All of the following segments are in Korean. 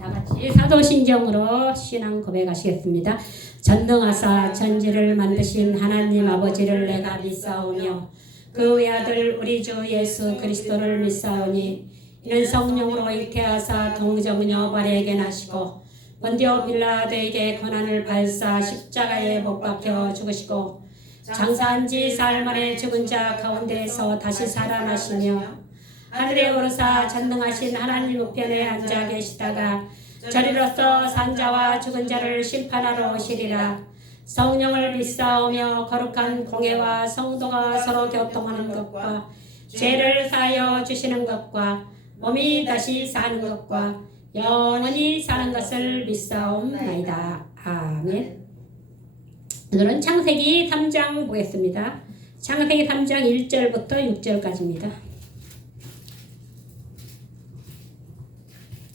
다 같이 사도신경으로 신앙 고백하시겠습니다. 전능하사 천지를 만드신 하나님 아버지를 내가 믿사오며 그 외아들 우리 주 예수 그리스도를 믿사오니 이는 성령으로 잉태하사 동정녀 마리아에게 나시고 본디오 빌라도에게 고난을 받사 십자가에 못 박혀 죽으시고 장사한 지 사흘 만에 죽은 자 가운데에서 다시 살아나시며 하늘에 오르사 전능하신 하나님 우편에 앉아 계시다가 저리로서 산자와 죽은 자를 심판하러 오시리라. 성령을 믿사오며 거룩한 공회와 성도가 서로 교통하는 것과 죄를 사하여 주시는 것과 몸이 다시 사는 것과 영원히 사는 것을 믿사옵나이다. 아멘. 오늘은 창세기 3장 보겠습니다. 창세기 3장 1절부터 6절까지입니다.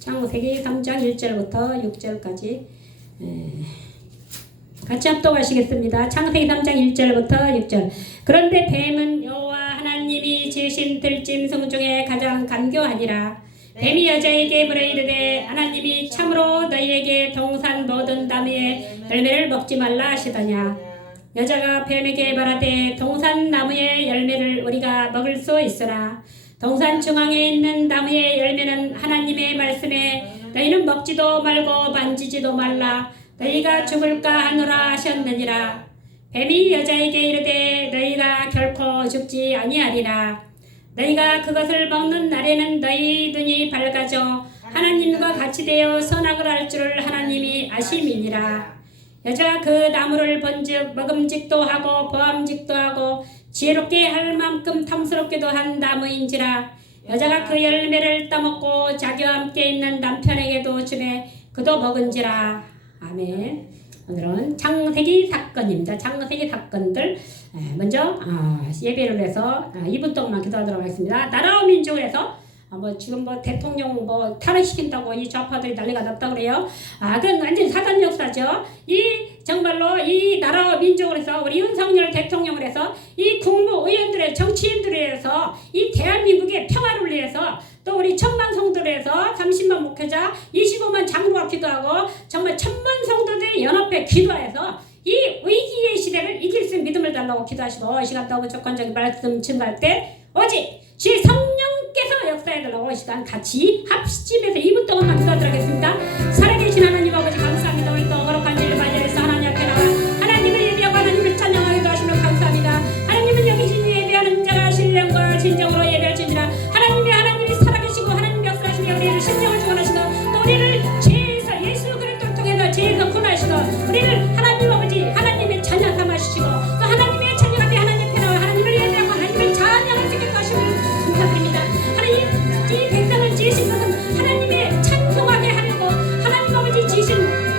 창세기 3장 1절부터 6절까지 같이 합독하시겠습니다. 창세기 3장 1절부터 6절. 그런데 뱀은 여호와 하나님이 지으신 들짐승 중에 가장 간교하니라. 뱀이 여자에게 물어 이르되 하나님이 참으로 너희에게 동산 모든 나무의 열매를 먹지 말라 하시더냐. 여자가 뱀에게 말하되 동산 나무의 열매를 우리가 먹을 수 있으나 동산 중앙에 있는 나무의 열매는 하나님의 말씀에 너희는 먹지도 말고 만지지도 말라 너희가 죽을까 하노라 하셨느니라. 뱀이 여자에게 이르되 너희가 결코 죽지 아니하리라. 너희가 그것을 먹는 날에는 너희 눈이 밝아져 하나님과 같이 되어 선악을 알 줄을 하나님이 아심이니라. 여자가 그 나무를 본즉 먹음직도 하고 보암직도 하고 지혜롭게 할 만큼 탐스럽게도 한 나무인지라. 여자가 그 열매를 따먹고 자기와 함께 있는 남편에게도 주매 그도 먹은지라. 아멘. 오늘은 창세기 사건입니다. 창세기 사건들 먼저 예배를 해서 2분 동안 기도하도록 하겠습니다. 나라와 민족을 해서 지금 대통령 탈핵시킨다고 이 좌파들이 난리가 났다 그래요. 그건 완전 사단 역사죠. 정말로 이 나라와 민족을 해서 우리 윤석열 대통령을 해서 이 국무의원들의 정치인들에 해서 이 대한민국의 평화를 위해서 또 우리 천만 성도를 해서 30만 목회자 25만 장로가 기도하고 정말 천만 성도들이 연합해 기도해서 이 위기의 시대를 이길 수 있는 믿음을 달라고 기도하시고 이 시간 또 무조건적인 말씀 증가할 때 오직 주의 성령께서 역사해달라고 이 시간 같이 합심해서 2분 동안만 기도하도록 하겠습니다. 살아계신 하나님 아버지 감사합니다. 우리 또 거룩한 일을 맞이해서 하나님 앞에 나와 하나님을 예배하고 하나님을 찬양하기도 하시며 감사합니다. 하나님은 여기 진 예배하는 자가 신령과 진정으로 예배할지니라. 하나님이 살아계시고 하나님이 역사하시며 우리를 심령을 주관하시고 또 우리를 죄에서 예수 그리스도를 통해서 죄에서 구원하시고 우리를 하나님 아버지 하나님의 자녀 삼아주시고 또 하나님의 자녀가 되 하나님 앞에 나와 하나님을 예배하고 하나님을 찬양할 수 있게 하시고 감사드립니다. 하나님 이 백성을 지으신 것은 하나님의 찬송하게 하려고 하나님 아버지 지으신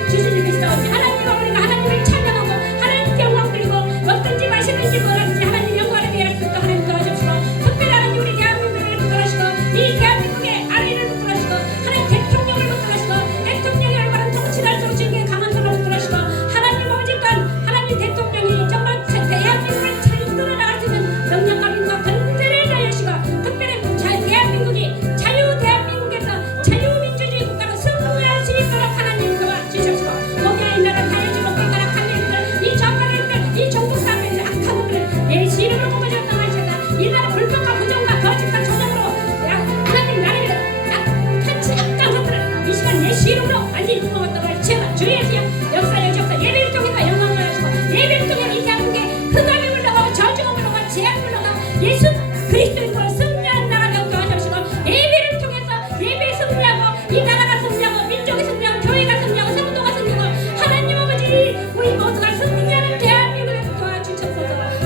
그리스도 하나님 아버지가 하나님을 찬양하고 하나님께 영광 드리고 어떤지 맛있는지 뭐라든지 하나님 영광을 위해 할 수 있도록 하나님 도와주시고 특별히 하나님 우리 대한민국을 붙들어주시고 이 대한민국의 아리를 붙들어주시고 하나님 대통령을 붙들어주시고 대통령이 얼마나 정치랄수록 지금 강한 사람을 붙들어주시고 하나님 아버지 또한 하나님 대통령이 정말 대한민국을 잘 이끌어나갈 수 있는 능력과 민과 권세를 다하시고 특별히 대한민국이 대한민국에서 자유민주주의 국가로 승리할 수 있도록 하나님 도와주시옵시고 목에 있는 자유주의 국가라 칼리들 이 좌파들들 이 종북 사람들 악한 놈들 예수 이름으로 뽑아주었다 하셨다. 이 나라 불법과 부정과 거짓과 조작으로 하나님 나라를 같이 악한 것들을 이 시간 예수 이름으로 완전히 뽑아왔다고 하시고 주 예수여 역사 역사 예배를 통해서 영광을 하시고 예배를 통해 이 대한민국에 흑암이 물러가고 저주가 물러가고 재앙이 물러가고 예수 그리스도로 승리하는 나라가 되게 하시고 예배를 통해서 예배 승리하고 이 나라가 승리하고 민족이 승리하고 교회가 승리하고 성도가 승리하고 하나님 아버지 우리 모두가 승리하는 대한민국을 도와주셔서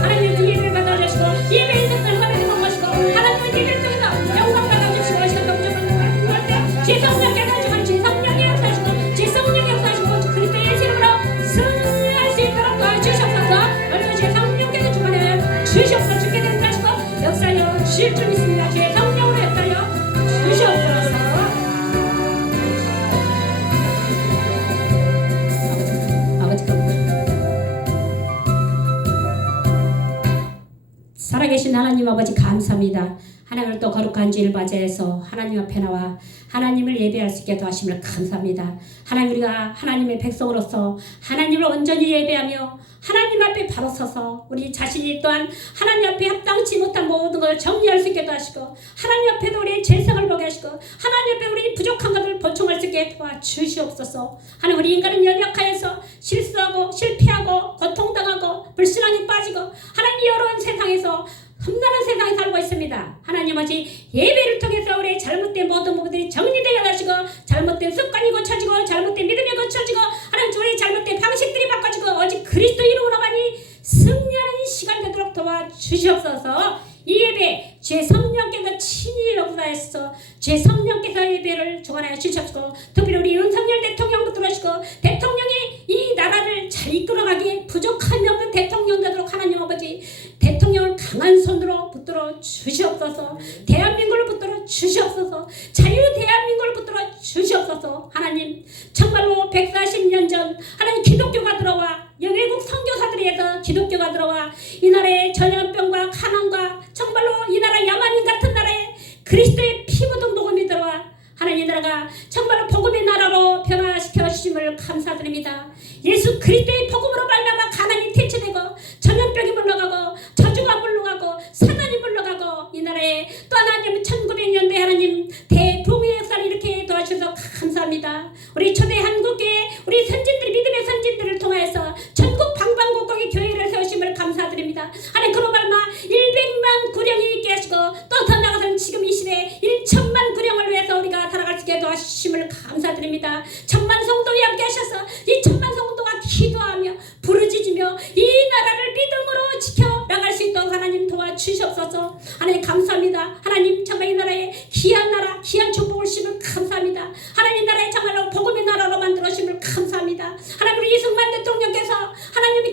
하나님 그 예배를 받아주시고 예배의 뜻을 하나님 공부하시고 하나님의 예배를 통해서 영광 받아주시고 시간도 무조건 받을 제 성령께 가지고 제 성령의 역사하시고 제 성령의 역사하시고 그리스도 예수 이름으로 승리할 수 있도록 도와주셔서 오늘 제 성령께서 주관하여 주시옵소서 주께 되는 하시고 역사하여 주실 줄 믿습니다. 주의 성령으로 역사하여 주시옵소서. 살아계신 하나님 아버지 감사합니다. 하나님을 또 거룩한 주일 맞이해서 하나님 앞에 나와 하나님을 예배할 수 있게 도와주심을 감사합니다. 하나님, 우리가 하나님의 백성으로서 하나님을 온전히 예배하며 하나님 앞에 바로 서서 우리 자신이 또한 하나님 앞에 합당치 못한 모든 걸 정리할 수 있게 도와주시고 하나님 앞에도 우리의 죄성을 보게 하시고 하나님 앞에 우리 부족한 것을 보충할 수 있게 도와주시옵소서. 하나님, 우리 인간은 연약하여서 실수하고 실패하고 고통당하고 불신앙에 빠지고 하나님, 여러분 세상에서 험난한 세상에 살고 있습니다. 하나님, 아버지 예배를 통해서 우리의 잘못된 모든 부분들이 정리되게 하시고 잘못된 습관이 고쳐지고 잘못된 믿음이 고쳐지고 하나님, 우리의 잘못된 방식들이 바꿔지고 오직 그리스도 이름으로만이 승리하는 시간 되도록 도와주시옵소서. 이 예배 제 성령께서 친히 역사하셔서 제 성령께서 예배를 주관하여 주셨고 특별히 우리 윤석열 대통령 붙들으시고 대통령이 이 나라를 잘 이끌어가기에 부족함이 없는 대통령 되도록 하나님 아버지 대통령을 강한 손으로 붙들어 주시옵소서. 대한민국을 붙들어 주시옵소서. 자유 대한민국을 붙들어 주시옵소서. 하나님, 정말로 140년 전 하나님 기독교가 들어와 외국 선교사들에 의해서 기독교가 들어와 이 나라의 전염병과 가난과 정말로 이 나라 야만인 같은 나라에 그리스도의 피 묻은 복음이 들어와 하나님, 이 나라가 정말로 복음의 나라로 변화시켜 주심을 감사드립니다. 예수 그리스도의 복음으로 말미암아 가난이 퇴치되고 전염병이 물러가고 저주가 물러가고 사단이 물러가고 이 나라에 또 하나님 1900년대 하나님 대붕의 역사를 이렇게 도와주셔서 감사합니다. 우리 초대 한국교회 우리 선진들 믿음의 선진들을 통하여서 전국 방방곡곡에 교회를 세우심을 감사드립니다. 하나님, 그로 말마 100만 구령이 있게 하시고 또 더 나아가서는 지금 이 시대에 1천만 구령을 위해서 우리가 살아갈 수 있게 도와주심을 감사드립니다. 천만 성도에 함께 하셔서 이 천만 성도가 기도하며 부르짖으며 이 나라를 믿음으로 지켜 나갈 수 있도록 하나님 도와주시옵소서. 하나님, 감사합니다. 하나님, 정말 이 나라의 귀한 나라 귀한 축복을 주심을 감사합니다. 하나님, 나라의 정말로 복음의 나라로 만들어 주심을 감사합니다. 하나님, 우리 이승만 대통령께서 하나님의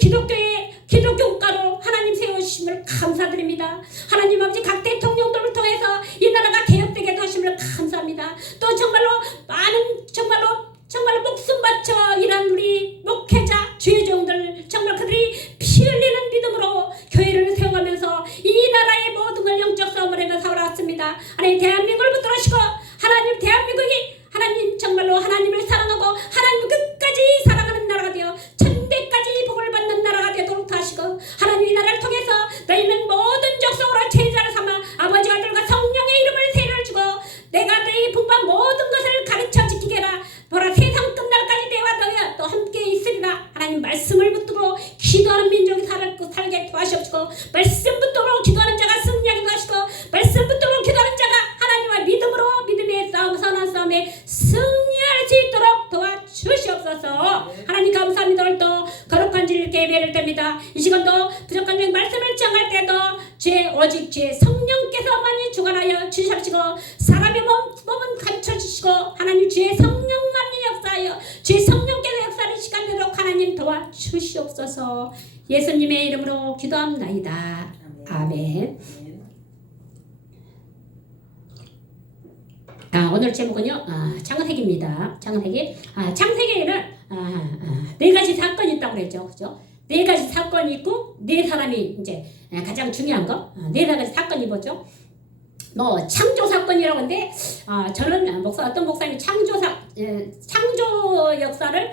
기독교 국가로 하나님 세우심을 감사드립니다. 하나님 아버지, 각 대통령들을 통해서 이 나라가 개혁되게 도와주심을 감사합니다. 또 정말로 많은 정말로 목숨 바쳐 일한 우리 목회자 주의종들 정말 그들이 피 흘리는 믿음으로 교회를 세워가면서 이 나라의 모든 걸 영적 싸움을 하며 살아왔습니다. 하나님, 대한민국을 붙들으시고 하나님, 대한민국이 하나님 정말로 하나님을 사랑하고 하나님을 끝까지 사랑하는 나라가 되어 천대까지 복을 받는 나라가 되도록 하시고 하나님, 이 나라를 통해서 너희는 모든 족속으로 제자를 삼아 아버지와 아들과 성령의 이름을 세례를 주고 내가 너희 분반 모든 것을 가르쳐 지키게 해라. 보라, 세상 끝날까지 내와 너희와 또 함께 있으리라. 하나님, 말씀을 붙들고 기도하는 민족이 살게 도와주시고 말씀 붙들고 기도하는 자가 승리하게 도와주시고 말씀 붙들고 기도하는 자가 하나님과 믿음으로 믿음의 싸움 선한 싸움에 승리할 수 있도록 도와주시옵소서. 하나님, 감사합니다. 오늘도 거룩한 주 이렇게 예배를 드립니다. 이 시간도 부족한 중 말씀을 정할 때도 오직 제 성령께서만이 주관하여 주시옵시고 사람의 몸은 감춰주시고 하나님, 주의 성령만이 역사하여 주의 성령께서 역사하는 시간 되도록 하나님 도와주시옵소서. 예수님의 이름으로 기도합나이다. 아멘. 오늘 제목은요, 창세기입니다. 창세기에는 네 가지 사건이 있다고 그랬죠, 그죠? 네 가지 사건이 있고 네 사람이 이제 가장 중요한 거, 네 가지 사건이 뭐죠? 창조 사건이라고 하는데 저는 어떤 목사님이 창조 역사를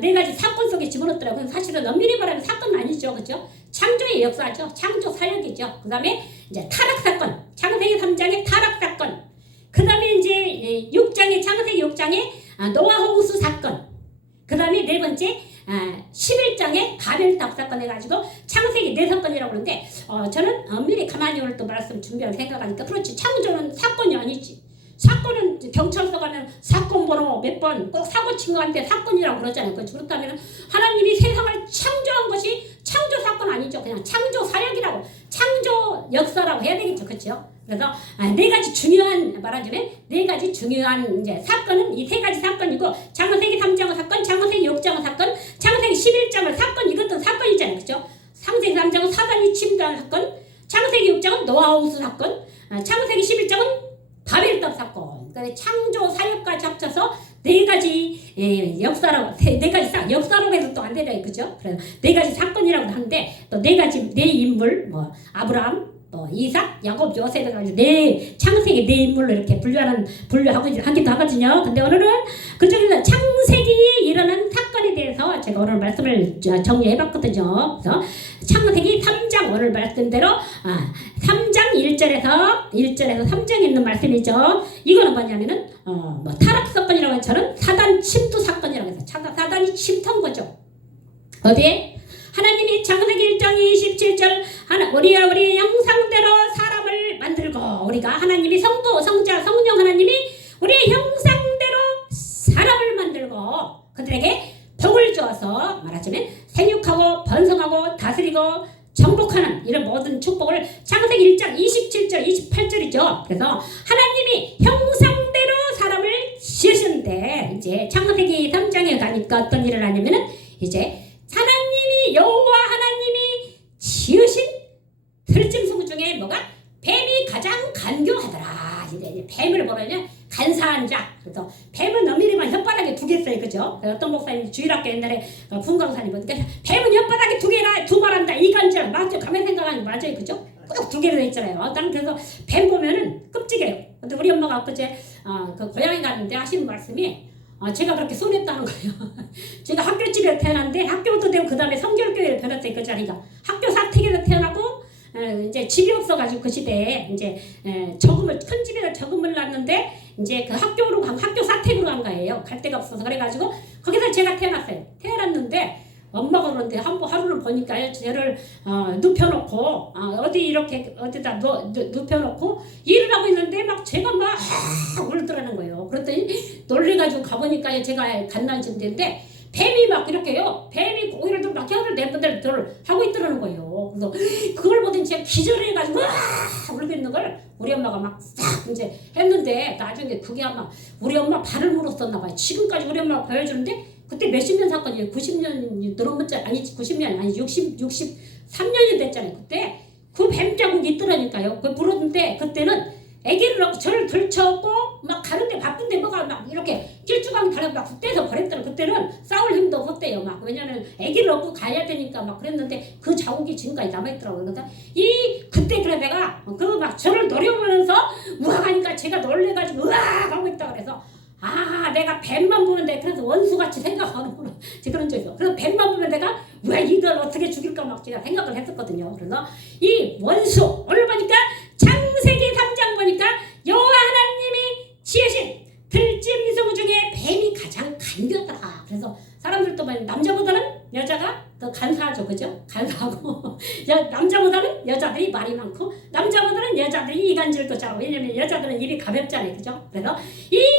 네 가지 사건 속에 집어넣더라고요. 사실은 엄밀히 말하면 사건은 아니죠, 그죠? 창조의 역사죠, 창조 사역이죠. 그 다음에 이제 타락 사건, 창세기 3장의 타락 사건. 그 다음에 이제 6장의 창세기 6장의 노아 홍수 사건. 그 다음에 네 번째 11장의 바벨탑 사건 해가지고 창세기 4사건이라고 그러는데 저는 엄밀히 가만히 오늘 또 말씀 준비할 생각하니까 그렇지, 창조는 사건이 아니지. 사건은 경찰서 가면 사건 번호 몇 번 꼭 사고 친 거한테 사건이라고 그러잖아요. 그렇다면 하나님이 세상을 창조한 것이 창조 사건 아니죠. 그냥 창조 사역이라고, 창조 역사라고 해야 되겠죠, 그렇죠? 그래서 네 가지 중요한, 말하자면 네 가지 중요한 이제 사건은 이 세 가지 사건이고, 창세기 3장의 사건, 창세기 6장의 사건, 창세기 11장의 사건, 이것도 사건이잖아요, 그렇죠? 창세기 3장은 사단이 침입한 사건, 창세기 6장은 노아 홍수 사건, 창세기 11장은 바벨탑 사건. 그러니까 창조 사역까지 합쳐서 네 가지 역사라고, 네 가지 역사라고 해서 또 안 되잖아요, 그죠? 그래서 네 가지 사건이라고 하는데 또 네 가지 네 인물, 아브라함, 이삭, 야곱, 요셉 해가지고 창세기 네 인물로 이렇게 분류하기도 하거든요. 근데 오늘은 그중에서 창세기에 일어난 사건에 대해서 제가 오늘 말씀을 정리해봤거든요. 그래서 창세기 3장 오늘 말씀대로 3장 1절에서 3장에 있는 말씀이죠. 이거는 뭐냐면은 타락 사건이라고 해서 저는 사단 침투 사건이라고 해서 사단이 침투한 거죠. 어디에? 하나님이 창세기 1장 27절 우리의 형상대로 사람을 만들고 우리가 하나님이 성부, 성자, 성령 하나님이 우리의 형상대로 사람을 만들고 그들에게 복을 주어서 말하자면 생육하고 번성하고 다스리고 정복하는 이런 모든 축복을 창세기 1장 27절 28절이죠. 그래서 하나님이 형상대로 사람을 지으셨는데 이제 창세기 3장에 가니까 어떤 일을 하냐면은 이제 하나님이 여호와 하나님이 지으신 들짐승 중에 뭐가 뱀이 가장 간교하더라. 이제 뱀을 보면요 간사한 자. 그래서 뱀은 너미리만 혓바닥에 2개 있어요, 그죠? 어떤 목사님이 주일학교 옛날에 분강사님 보니까 뱀은 혓바닥에 2개 말한다. 이간질 맞죠? 가만 생각하면 맞아요, 그죠? 꼭 2개로 돼 있잖아요. 나는 그래서 뱀 보면은 끔찍해요. 근데 우리 엄마가 엊그제 그 고향에 갔는데 하시는 말씀이 제가 그렇게 손했다는 거예요. 제가 학교집에 태어났는데 학교부터 되고 그 다음에 성결교회를 변했어요. 그 자리가 학교 사택에서 태어나고 이제 집이 없어가지고 그 시대에 이제 큰 집에서 저금을 놨는데 이제 그 학교 사택으로 간 거예요. 갈 데가 없어서 그래가지고 거기서 제가 태어났는데 엄마가 그런데 하루를 보니까 저를 눕혀놓고 어디다 눕혀놓고 일을 하고 있는데 막 제가 막 울더라는 거예요. 그랬더니 놀래가지고 가보니까 제가 갓난집인데 뱀이 막 이렇게요. 뱀이 고기를 막 혀를 내분들 하고 있더라는 거예요. 그래서 그걸 보더니 제가 기절해가지고 울고 있는 걸 우리 엄마가 막 싹 이제 했는데 나중에 그게 아마 우리 엄마 발을 물었었나 봐요. 지금까지 우리 엄마가 보여주는데 그때 몇십 년 사건이에요. 90년 넘었지 아니 90년 아니 63년이 됐잖아요. 그때 그 뱀 자국이 있더라니까요. 그 물었는데 그때는 애기를 넣고 저를 들쳐오고 막 가는데 바쁜데 뭐가 막 이렇게 길쭉하게 달라고 막 떼서 버렸더라. 그때는 싸울 힘도 없었대요. 막 왜냐면 애기를 얻고 가야 되니까 막 그랬는데 그 자국이 지금까지 남아있더라고요. 그래서 그때 그래 내가 그 막 저를 노려보면서 우악하니까 제가 놀래가지고 우악 하고 있다 그래서 내가 뱀만 보면 돼. 그래서 원수같이 생각하는구나. 그런 적 있어. 그래서 뱀만 보면 내가 왜 이걸 어떻게 죽일까 막 제가 생각을 했었거든요. 그래서 이 원수 오늘 보니까 창세기 3장 보니까 여호와 하나님이 지으신 들짐승 중에 뱀이 가장 간교하더라. 그래서 사람들도 남자보다는 여자가 더 간사하죠, 그죠? 간사하고 남자보다는 여자들이 말이 많고 남자보다는 여자들이 이간질도 잘하고 왜냐면 여자들은 입이 가볍잖아요, 그죠? 그래서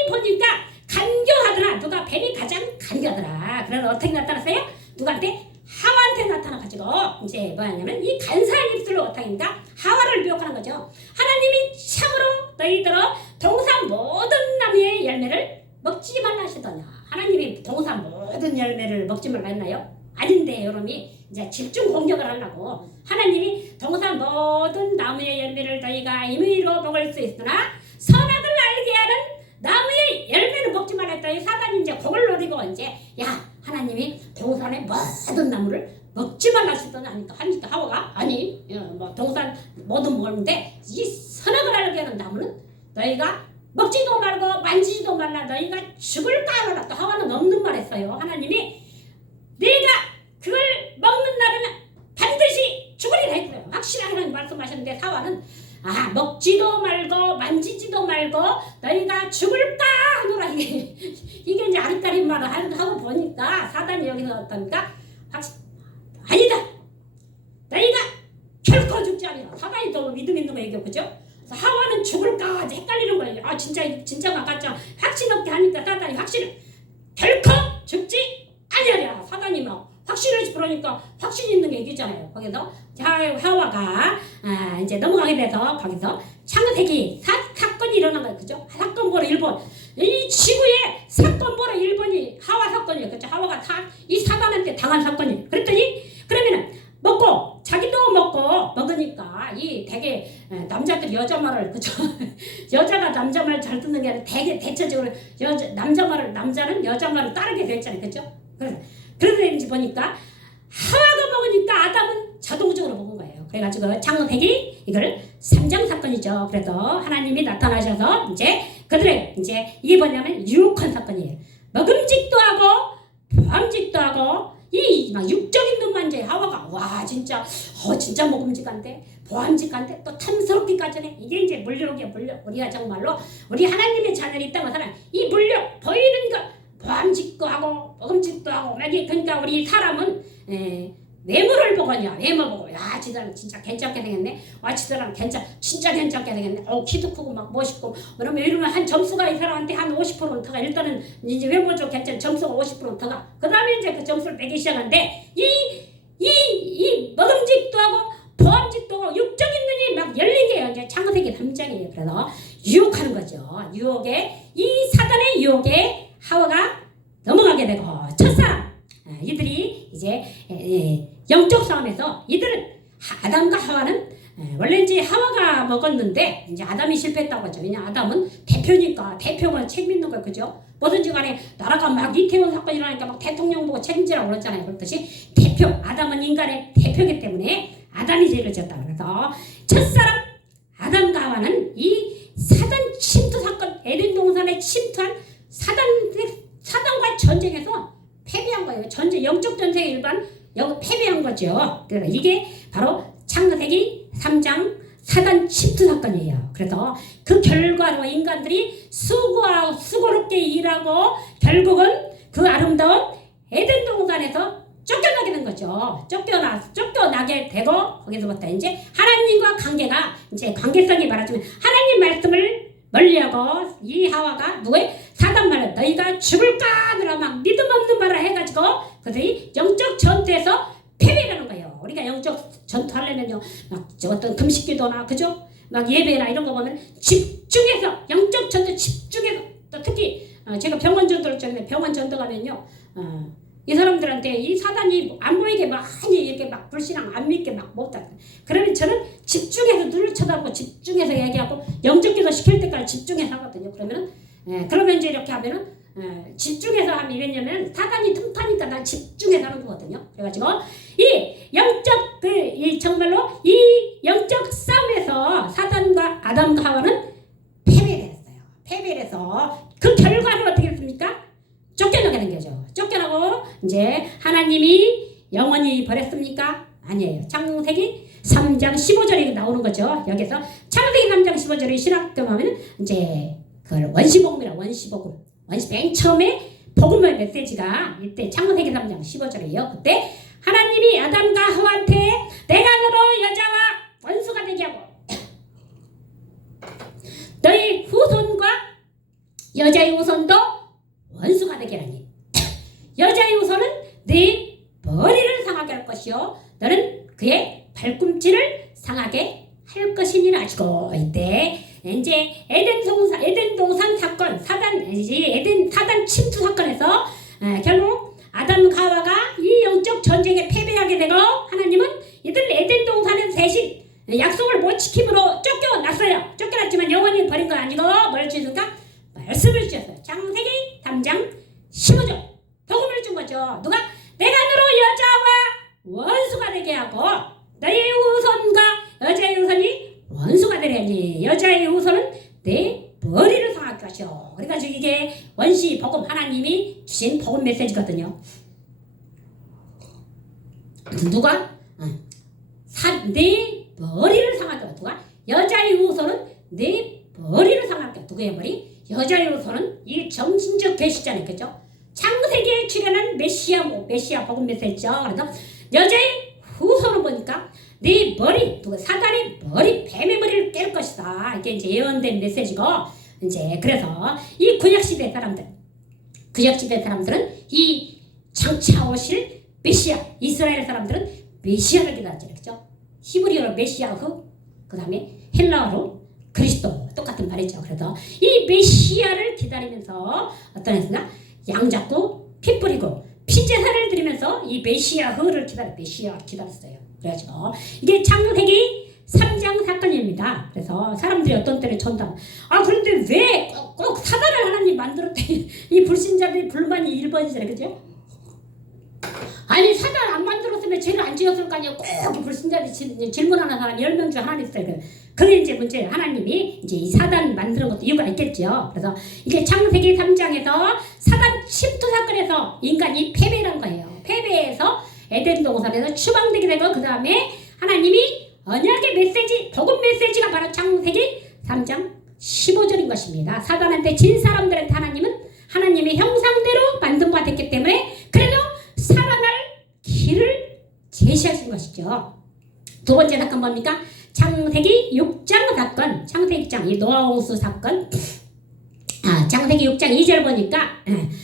보니까 간교하더라. 누가 뱀이 가장 간교하더라. 그래서 어떻게 나타났어요? 누구한테? 하와한테 나타나가지고 이제 뭐냐면 이 간사한 입술로 어떻게 합니까? 하와를 미혹하는 거죠. 하나님이 참으로 너희들어 동산 모든 나무의 열매를 먹지 말라 하시더냐. 하나님이 동산 모든 열매를 먹지 말라 했나요? 아닌데 여러분이 이제 집중 공격을 하려고 하나님이 동산 모든 나무의 열매를 너희가 임의로 먹을 수 있으나 선악을 알게 하는 나무의 열매를 먹지 말라 했더니 사단이 이제 그걸 노리고 이제 하나님이 동산의 모든 나무를 먹지 말라 하시더니 하니까 하와가 아니 동산 모든 먹는데 이 선악을 알게 하는 나무는 너희가 먹지도 말고 만지지도 말라 너희가 죽을까 하노라. 또 하와는 없는 말 했어요. 하나님이 내가 그걸 먹는 날에는 반드시 죽으리라 했어요. 확실하게 하나님 말씀하셨는데 하와는 먹지도 말고 만지지도 말고 너희가 죽을까 하노라. 이게 이제 아리까리 말을 하고 보니까 사단이 여기서 어떻습니까? 아니다. 너희가 결코 죽지 않으라. 사단이 더 믿음 있는 거 얘기하고 그죠? 하와는 죽을까 헷갈리는 거예요. 진짜가 같죠. 확신 없게 하니까 사단이 결코 죽지 아니하리라. 사단이 막 확신을 그러니까 확신 있는 게 얘기잖아요. 거기서 하와가 이제 넘어가게 돼서 거기서 창세기 사건이 일어난 거예요. 그죠? 사건 번호 1번. 이 지구의 사건 번호 1번이 하와 사건이에요. 그죠? 하와가 이 사단한테 당한 사건이에요. 그랬더니 그러면은 자기도 먹으니까 이 되게 남자들 여자 말을 그죠? 여자가 남자 말 잘 듣는 게 아니라 되게 대체적으로 남자는 여자 말을 따르게 됐잖아요, 그죠? 그래서 보니까 하와가 먹으니까 아담은 자동적으로 먹은 거예요. 그래가지고 창세기 이걸 3장 사건이죠. 그래서 하나님이 나타나셔서 이제 그들의 이제 이게 뭐냐면 유혹한 사건이에요. 먹음직도 하고 보암직도 하고 이 막 육적인 눈만 이제 하와가 와 진짜 진짜 먹음직한데 보암직한데 또 탐스럽기까지 해. 이게 이제 물욕이야 물욕. 우리가 정말로 우리 하나님의 자녀이 있다고 하는 이 물욕 보이는 거 보암직도 하고 먹음직도 하고 그러니까 우리 사람은 외모를 보거든요. 외모 보고 야 지들은 진짜 괜찮게 생겼네. 와 지들은 진짜 괜찮게 생겼네. 키도 크고 막 멋있고 그러면 이러면 한 점수가 이 사람한테 한 50%는 더가. 일단은 이제 외모적으로 괜찮은 점수가 50%는 더가. 그 다음에 이제 그 점수를 매기 시작하는데 이 먹음직도 하고 보암직도 하고 육적인 눈이 막 열리게 이제 창세기 3장이에요. 그래서 유혹하는 거죠. 이 사단의 유혹에 하와가 넘어가게 되고 첫사람 이들이 이제 영적 싸움에서 이들은 아담과 하와는 원래 이제 하와가 먹었는데 이제 아담이 실패했다고 하죠. 왜냐 아담은 대표니까 대표가 책임 있는 거예요. 그죠? 뭐든지 간에 나라가 막 이태원 사건이 일어나니까 막 대통령 보고 책임지라고 그랬잖아요. 그렇듯이 대표 아담은 인간의 대표이기 때문에 아담이 죄를 지었다. 그래서 첫사람 아담과 하와는 이 사단 침투 사건 에덴 동산에 침투한 사단과 전쟁에서 패배한 거예요. 영적 전쟁의 일반 패배한 거죠. 그래서 이게 바로 창세기 3장 사단 침투 사건이에요. 그래서 그 결과로 인간들이 수고롭게 일하고 결국은 그 아름다운 에덴 동산에서 쫓겨나게 된 거죠. 쫓겨나게 되고 거기서부터 이제 하나님과 관계가 이제 관계성이 말하자면 하나님 말씀을 멀리하고 이 하와가 누구의 사단 말을 너희가 죽을까 하느라 막 믿음 없는 말을 해가지고 그들이 영적 전투에서 패배라는 거예요. 우리가 영적 전투 하려면요 막 어떤 금식기도나 그죠? 막 예배나 이런 거 보면 집중해서 영적 전투 집중해서 또 특히 제가 병원 전도를 했는데 병원 전도 가면요 이 사람들한테 이 사단이 안 보이게 많이 이렇게 막 불신앙 안 믿게 막 못다. 그러면 저는 집중해서 눈을 쳐다보고 집중해서 얘기하고 영적 기도 시킬 때까지 집중해서 하거든요. 그러면 이제 이렇게 하면은 집중해서 하면 왜냐면 사단이 틈타니까 난 집중해서 하는 거거든요. 그래가지고 이 영적 정말로 이 영적 싸움에서 사단과 아담과 하와는 패배를 해서 그 결과는 어떻게 됐습니까? 쫓겨나게 된 거죠. 쫓겨나고 이제 하나님이 영원히 버렸습니까? 아니에요. 창세기 3장 15절이 나오는 거죠. 여기서 창세기 3장 15절의 신학교하면 이제 그걸 원시복음이라 원시복음. 맨 처음에 복음의 메시지가 이때 창세기 3장 15절이에요. 그때 하나님이 아담과 하와한테 내가 너로 여자와 원수가 되게 하고 너희 후손과 여자의 후손도 원수가 되게 하니 여자의 후손은 네 머리를 상하게 할 것이요 너는 그의 발꿈치를 상하게 할 것이니라 하시고 이때 이제 에덴 동산 사건 사단 침투 사건에서 결국 아담과 하와가 이 영적 전쟁에 패배하게 되고 하나님은 이들 에덴 동산에서 대신 약속을 못 지킴으로 쫓겨났어요. 쫓겨났지만 영원히 버린 건 아니고 뭘 주셨을까? 말씀을 주셨어요. 창세기 3장 15절 복음을 준 거죠. 누가? 내가 너로 여자와 원수가 되게 하고 너의 후손과 여자의 후손이 원수가 되려니 여자의 후손은 내 머리를 상할 것이요. 그래가지고 이게 원시 복음 하나님이 주신 복음 메시지거든요. 누가? 내 머리를 상할 것. 누가? 여자의 후손은 내 머리를 상할 것. 누구의 머리? 여자의 후손은 이 정신적 계시잖아요. 그죠? 창세기에 출연한 메시아 복음 메시지죠. 그래서 여자의 후손을 보니까 네 머리, 사단의 머리, 뱀의 머리를 깰 것이다. 이게 이제 예언된 메시지고, 이제 그래서 이 구약시대 사람들은 이 장차 오실 메시아, 이스라엘 사람들은 메시아를 기다렸죠. 그렇죠? 히브리어로 메시아후, 그 다음에 헬라어로 그리스도, 똑같은 말이죠. 그래서 이 메시아를 기다리면서 어떤 했으나 양 잡고 피 뿌리고 피제사를 드리면서 이 메시아를 기다렸어요. 그래가지고 이게 창세기 3장 사건입니다. 그래서 사람들이 어떤 때는 전담 그런데 왜 꼭 사단을 하나님 만들었대. 이 불신자들이 불만이 1번이잖아요. 그죠? 아니 사단 안 만들었으면 때문에 죄를 안 지었을 거 아니에요. 꼭 불신자들이 질문하는 사람 10명 중 하나 있어요. 그게 이제 문제예요. 하나님이 이제 이 사단 만드는 것도 이유가 있겠죠. 그래서 이게 창세기 3장에서 사단 침투 사건에서 인간이 패배한 거예요. 패배해서 에덴 동산에서 추방되게 되고 그 다음에 하나님이 언약의 메시지, 복음 메시지가 바로 창세기 3장 15절인 것입니다. 사단한테 진 사람들한테 하나님은 하나님의 형상대로 만든 바 됐기 때문에 그래도 살아날 길을 제시하신 것이죠. 두 번째 사건 뭡니까? 창세기 6장 사건. 창세기 6장 이 노아 홍수 사건. 창세기 6장 2절 보니까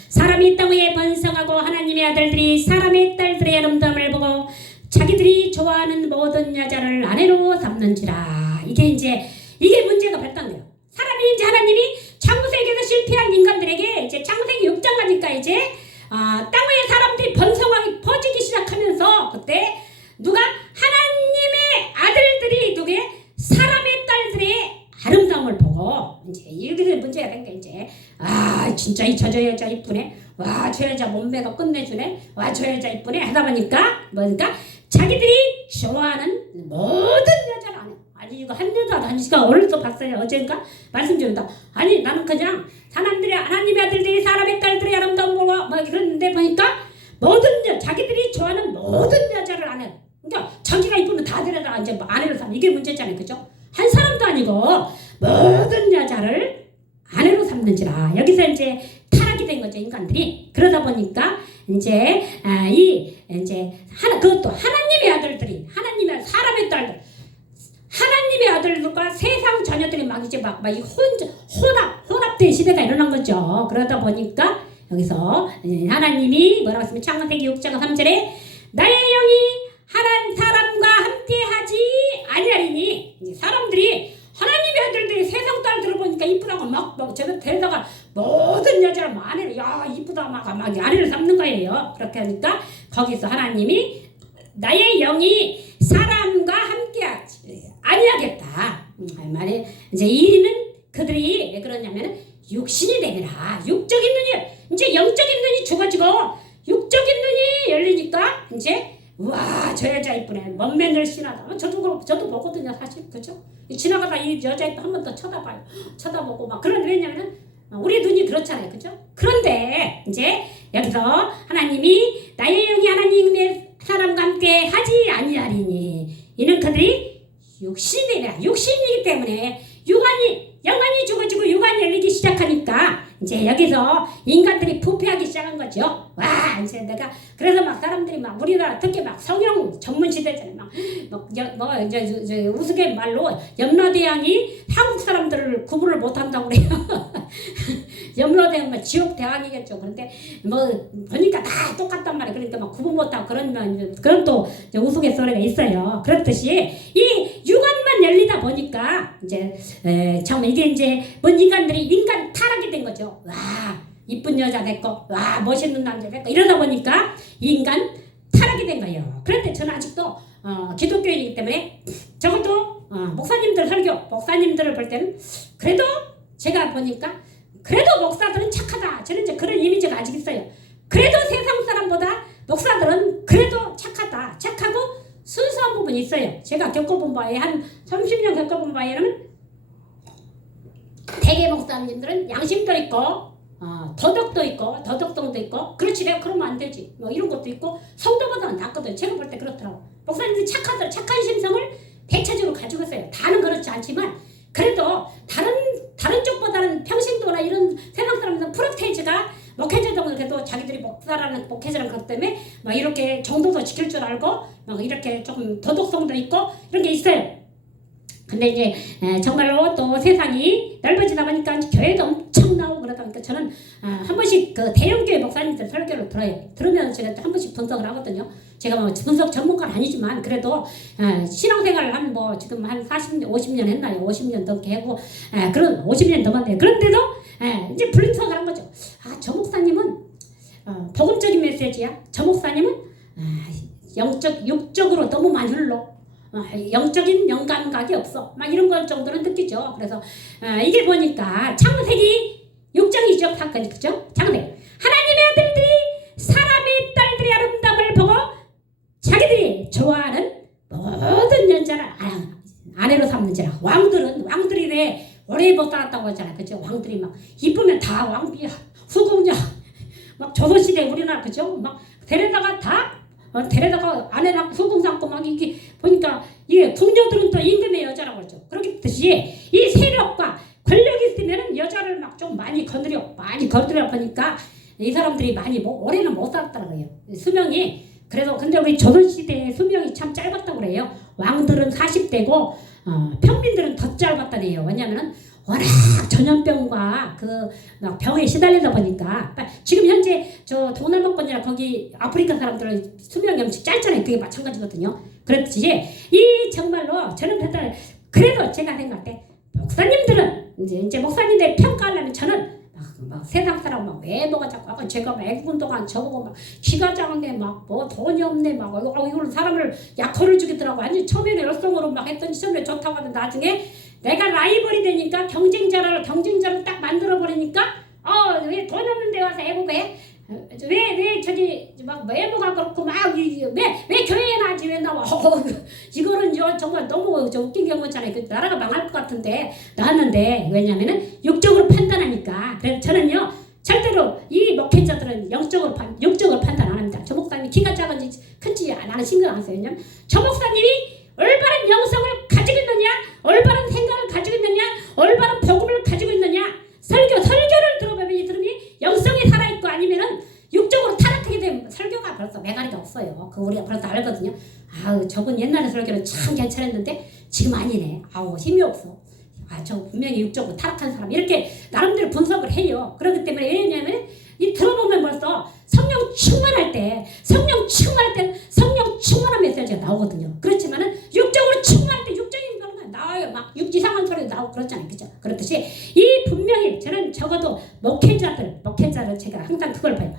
사람이 땅 위에 번성하고 하나님의 아들들이 사람의 딸들의 아름다움을 보고 자기들이 좋아하는 모든 여자를 아내로 삼는지라. 이게 문제가 발단돼요. 사람이 이제 하나님이 창세기에서 실패한 인간들에게 이제 창세기 6장 가니까 이제 땅 위에 사람들이 번성하기 퍼지기 시작하면서 그때 누가 하나님의 아들들이 누구의 사람의 딸들의 아름다움을 보고 이제 이렇게 문제가 된 게 이제 진짜 저 여자 이쁘네. 와 저 여자 몸매가 끝내주네. 와 저 여자 이쁘네 하다 보니까 뭐니까 자기들이 좋아하는 모든 여자를 안 해. 아니 이거 한 여자도 아니니까 오늘도 봤어요. 어젠가 말씀드린다. 아니 나는 그냥 사람들이 하나님의 아들들이 사람의 딸들이 아름다운 거와 뭐 그랬는데 보니까 모든 자기들이 좋아하는 모든 여자를 안 해. 그러니까 자기가 이쁘면 다 데려다 이제 아내를 삼. 이게 문제잖아요, 그죠? 한 사람도 아니고 모든 여자를 아내로 삼는지라. 여기서 이제 타락이 된 거죠, 인간들이. 그러다 보니까 이제 그것도 하나님의 아들들이 하나님의 사람의 딸들, 하나님의 아들들과 세상 자녀들이 막 이제 막 혼합된 시대가 일어난 거죠. 그러다 보니까 여기서 하나님이 뭐라고 했습니까? 창세기 6장 3절에 나의 영이 하나님 사람과 함께하지 아니하리니. 사람들이 하나님의 아들들이 세상 딸들을 보니까 이쁘다고 막 저들 데려다가 모든 여자를 막 아내를 이쁘다 막 아내를 삼는 거예요. 그렇게 하니까 거기서 하나님이 나의 영이 사람과 함께하지 아니하겠다. 말에 이제 이는 그들이 왜 그러냐면 육신이 되느라. 육적인 눈이 이제 영적인 눈이 죽어지고 육적인 눈이 열리니까 이제 와 저 여자 이쁘네. 몸매 늘씬하다. 저도 보거든요, 사실. 그죠? 지나가다 이 여자 이쁘 한 번 더 쳐다보고 막 그런데 왜냐면은 우리 눈이 그렇잖아요, 그죠? 그런데 이제 여기서 하나님이 나의 영이 하나님의 사람과 함께 하지 아니하리니 이는 그들이 육신이라. 육신이기 때문에 영안이 죽어지고 육안이 열리기 시작하니까 이제 여기서 인간들이 부패하기 시작한 거죠. 와 이제 내가 그래서 막 사람들이 막 우리나라 특히 막 성형 전문 시대잖아요. 이제 우스갯말로 염라대왕이 한국 사람들을 구분을 못한다고 그래요. 염라대왕은 지옥 대왕이겠죠. 그런데 뭐 보니까 다 똑같단 말이에요. 그러니까 막 구분 못하고 그런 또 우스갯소리가 있어요. 그렇듯이 이 육안만 열리다 보니까 이제 참 이게 이제 뭔 인간 타락이 된 거죠. 와 이쁜 여자 됐고 와 멋있는 남자 됐고 이러다 보니까 인간 타락이 된 거예요. 그런데 저는 아직도 기독교인이기 때문에 적어도 목사님들을 볼 때는 그래도 제가 보니까 그래도 목사들은 착하다. 저는 이제 그런 이미지가 아직 있어요. 그래도 세상 사람보다 목사들은 그래도 착하다. 착하고 순수한 부분이 있어요. 제가 겪어본 바에 한 30년 겪어본 바에는 대개 목사님들은 양심도 있고 도덕도 있고 도덕성도 있고 그렇지 내가 그러면 안 되지 뭐 이런 것도 있고 성도보다는 낫거든요. 제가 볼 때 그렇더라고. 목사님들이 착한 심성을 대체적으로 가지고 있어요. 다는 그렇지 않지만 그래도 다른 쪽보다는 평신도나 이런 세상 사람들은 프로테이지가 목회자들은 그래도 자기들이 목회자라는 것 때문에 막 이렇게 정도도 지킬 줄 알고 막 이렇게 조금 도덕성도 있고 이런 게 있어요. 근데 이제 정말로 또 세상이 넓어지다 보니까 교회도 엄청 나오고 그러다 보니까 저는 한 번씩 그 대형교회 목사님들 설교를 들어요. 들으면 제가 한 번씩 분석을 하거든요. 제가 뭐 분석 전문가는 아니지만 그래도 신앙생활을 한 뭐 지금 한 40년, 50년 했나요? 50년 넘게 하고 그런 50년 넘었네요. 그런데도 이제 분석을 한 거죠. 저 목사님은 복음적인 메시지야. 저 목사님은 육적으로 너무 많이 흘러. 영적인 영감각이 없어. 막 이런 것 정도는 느끼죠. 그래서 이게 보니까 창세기 6장이죠. 사건이 그죠? 창세기 하나님의 아들들이 사람의 딸들의 아름다움을 보고 자기들이 자를 아내로 삼는지라. 왕들이 왜 오래 못 살았다고 하잖아. 그죠? 왕들이 막 이쁘면 다 왕비야, 후궁자, 막 조선시대 우리나라 그죠? 막 데려다가 아내 낳고 후궁 삼고 막 이게 보니까 이게 궁녀들은 또 임금의 여자라고 그러죠. 그렇듯이 이 세력과 권력이 있으면은 여자를 막 좀 많이 건드려 보니까 이 사람들이 많이 오래는 못 살았더라고요. 수명이. 그래서 근데 우리 조선시대의 수명이 참 짧았다고 그래요. 왕들은 40대고 평민들은 더 짧았다네요. 왜냐면은 워낙 전염병과 그 막 병에 시달리다 보니까 지금 현재 저 동남아권이나 거기 아프리카 사람들은 수명이 엄청 짧잖아요. 그게 마찬가지거든요. 그렇지. 이 정말로 저는 그래도 제가 생각할 때 목사님들은 이제 목사님들 평가하려면 저는 막 세상 사람 막 외모가 자꾸 제가 외국 운동한 저보고 막 키가 작네 막 뭐 돈이 없네 막 이걸 사람을 약혼을 주겠더라고. 아니 처음에는 열성으로 막 했더니 처음에 좋다고 하는데 나중에 내가 라이벌이 되니까 경쟁자를 딱 만들어 버리니까 왜 돈 없는 데 와서 애국해? 왜 저기 막 외모가 그렇고 막 왜 교회에 나지 왜 나와? 이거는 정말 너무 웃긴 경우잖아요. 그 나라가 망할 것 같은데 나왔는데 왜냐면은 육적으로 판단하니까. 그래서 저는요 절대로 이 목회자들은 육적으로 판단 안 합니다. 저 목사님이 키가 작은지 큰지 나는 신경 안 써요. 왜냐면 저 목사님이 올바른 영성을 가지고 있느냐, 올바른 생각을 가지고 있느냐, 올바른 복음을 가지고 있느냐, 설교를 들어보면 이 사람이 영성이 살아있고 아니면은 육적으로 타락하게 되면 설교가 벌써 매가리가 없어요. 그거 우리가 벌써 알거든요. 저분 옛날에 설교는 참 괜찮았는데 지금 아니네. 힘이 없어. 저 분명히 육적으로 타락한 사람 이렇게 나름대로 분석을 해요. 그렇기 때문에 왜냐면 이 들어보면 벌써 성령 충만할 때 성령 충만한 메시지가 나오거든요. 그렇지만은 육적으로 충만할 때 육적인 거는 나와요. 막 이상한 소리 나오고 그렇잖아요. 그죠? 그렇듯이 이 분명히 저는 적어도 목회자를 제가 항상 그걸 봐요.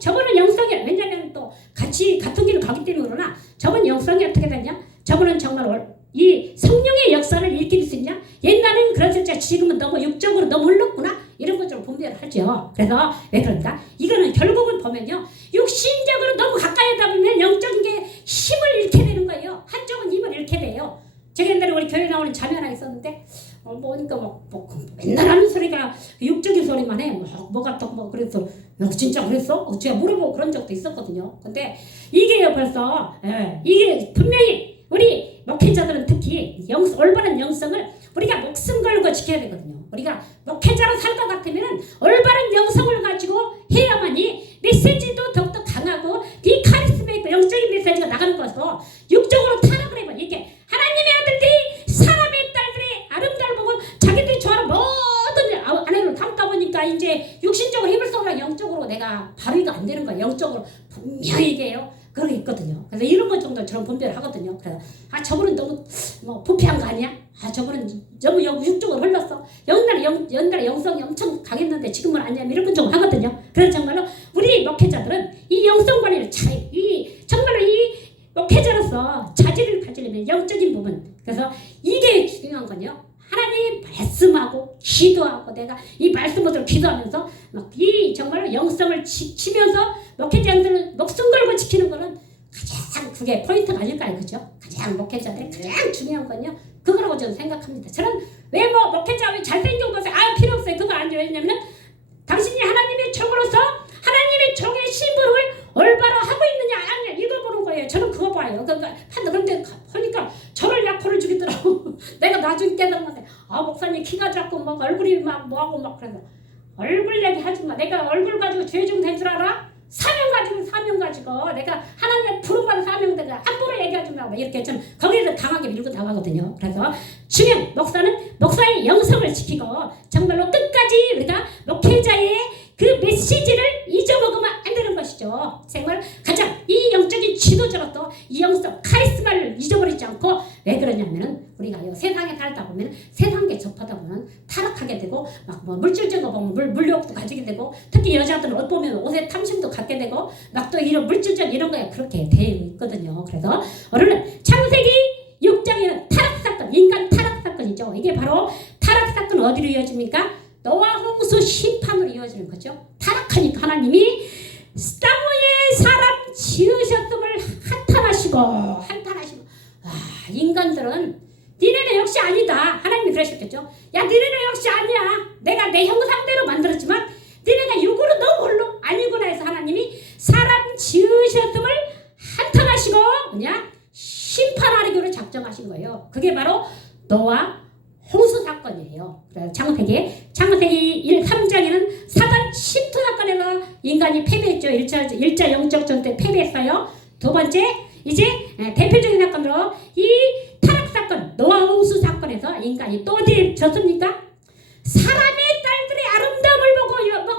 저분은 영성이 왜냐면 또 같은 길을 가기 때문에 그러나 저분 영성이 어떻게 되냐? 저분은 정말 이 성령의 역사를 일으킬 수 있냐? 옛날에는 그랬을 때 지금은 너무 육적으로 너무 흘렀구나 이런 것 좀 분별을 하죠. 그래서 왜 그런가? 이거는 결국은 보면요 육신적으로 너무 가까이 하다 보면 영적인 게 힘을 잃게 되는 거예요. 한쪽은 힘을 잃게 돼요. 제가 옛날에 우리 교회 나오는 자매 하나 있었는데 보니까 맨날 하는 소리가 육적인 소리만 해. 뭐가 또 그래서 진짜 그랬어? 제가 물어보고 그런 적도 있었거든요. 근데 이게요 벌써 이게 분명히 우리 목회자들은 특히 올바른 영성을 우리가 목숨 걸고 지켜야 되거든요. 우리가 목회자로 살 것 같으면 올바른 영성을 가지고 해야만이 메시지도 더욱더 강하고 이 카리스마 있고 영적인 메시지가 나가는 것으로 육적으로 타락을 해봐. 이게 하나님의 아들들이 사람의 딸들의 아름다움을 보고 자기들이 좋아하는 모든 아내를 담다 보니까 이제 육신적으로 힘을 써라 영적으로 내가 발휘가 안 되는 거야. 영적으로 분명히 이게요. 그런 게 있거든요. 그래서 이런 것 정도 저는 분별을 하거든요. 그래서 저분은 너무 부패한 거 아니야? 저분은 너무 육적으로 흘렀어. 옛날에 영성이 엄청 강했는데 지금은 아니야. 이런 건 좀 하거든요. 그래서 정말로 우리 목회자들은 이 영성 관리를 정말로 이 목회자로서 자질을 가지려면 영적인 부분. 그래서 이게 중요한 건요. 하나님 말씀하고 기도하고 내가 이 말씀으로 기도하면서 이 정말로 영성을 지키면서 목회자들은 목숨 걸고 지키는 거는 가장 그게 포인트가 아닐까요? 그죠? 가장 목회자들이 가장 중요한 건요. 그거라고 저는 생각합니다. 저는 왜 목회자 왜 잘생긴 것을 필요 없어요. 그거 아니에요. 왜냐면은 당신이 하나님의 종으로서 하나님의 종의 신분을 올바로 하고 있느냐 아니냐 읽어보는 거예요. 저는 그거 봐요. 그런데 보니까 저를 약혼을 주겠더라고. 내가 나중에 깨달았는데 목사님 키가 작고 막 얼굴이 막 뭐하고 막 그래서 얼굴 얘기하지 마. 내가 얼굴 가지고 죄좀 된 줄 알아? 사명 가지고 내가 하나님의 부름받은 사명대가 함부로 얘기하지 마. 이렇게 좀 거기에서 강하게 밀고 나가거든요. 그래서 중요한 목사의 영성을 지키고 정말로 끝까지 우리가 목회자의 그 메시지를 잊어먹으면 안 되는 것이죠. 정말 가장 이 영적인 지도자로서 이 영성 카리스마를 잊어버리지 않고 왜 그러냐면은 우리가 세상에 살다 보면 세상에 접하다 보면 타락하게 되고 막 물질적인 거 보면 물욕도 가지게 되고 특히 여자들은 옷 보면 옷에 탐심도 갖게 되고 막 또 이런 물질적 이런 거에 그렇게 되어 있거든요. 그래서 오늘은 창세기 6장에는 타락 사건, 인간 타락 사건이죠. 이게 바로 타락 사건 어디로 이어집니까? 노아 홍수 심판으로 이어지는 거죠. 타락하니까 하나님이 땅 위에 사람 지으셨음을 한탄하시고 인간 인간들은 니네는 역시 아니다. 하나님이 그러셨겠죠. 야, 니네는 역시 아니야. 내가 내 형상대로 만들었지만 니네가 육으로 너 홀로 아니구나 해서 하나님이 사람 지으셨음을 한탄하시고 뭐냐? 심판하기로 작정하신 거예요. 그게 바로 노아 홍수 사건이에요. 그래서 창세기 1, 3장에는 사단 침투 사건에서 인간이 패배했죠. 1차 영적 전투에 패배했어요. 두 번째 이제 대표적인 사건으로 이 타락 사건, 노아 홍수 사건에서 인간이 또 어디에 졌습니까? 사람의 딸들의 아름다움을 보고